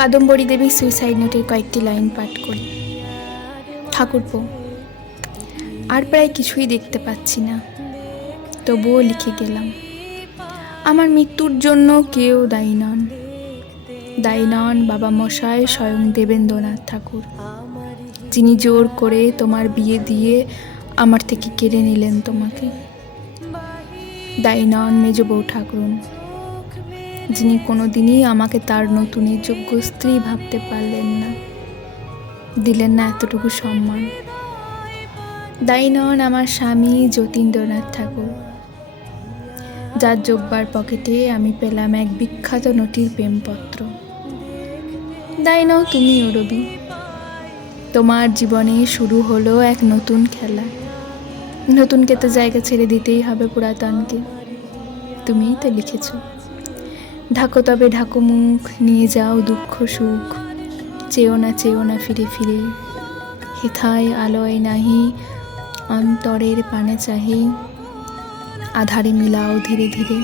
কাদম্বরী দেবীর সুইসাইড নোটের কয়েকটি লাইন পাঠ করি। ঠাকুরপো, আর প্রায় কিছুই দেখতে পাচ্ছি না, তবুও লিখে গেলাম। আমার মৃত্যুর জন্য কেউ দায়ী নন। দায়ী নন বাবা মশাই স্বয়ং দেবেন্দ্রনাথ ঠাকুর, যিনি জোর করে তোমার বিয়ে দিয়ে আমার থেকে কেড়ে নিলেন তোমাকে। দায়ী নন মেজ বউ ঠাকুরুন, যিনি কোনোদিনই আমাকে তার নতুনের যোগ্য স্ত্রী ভাবতে পারলেন না, দিলেন না এতটুকু সম্মান। দায়ী নন আমার স্বামী যতীন্দ্রনাথ ঠাকুর, যার জব্বার পকেটে আমি পেলাম এক বিখ্যাত নটির প্রেমপত্র। দায়ী নও তুমিও রবি, তোমার জীবনে শুরু হলো এক নতুন খেলা। নতুনকে তো জায়গা ছেড়ে দিতেই হবে পুরাতনকে, তুমিই তো লিখেছ। ঢাকো তবে ঢাকো মুখ, নিয়ে যাও দুঃখ সুখ, চেও না ফিরে ফিরে, হেথায় আলোয় নাহি অন্তরের পানে চাহি, আধারে মিলাও ধীরে ধীরে।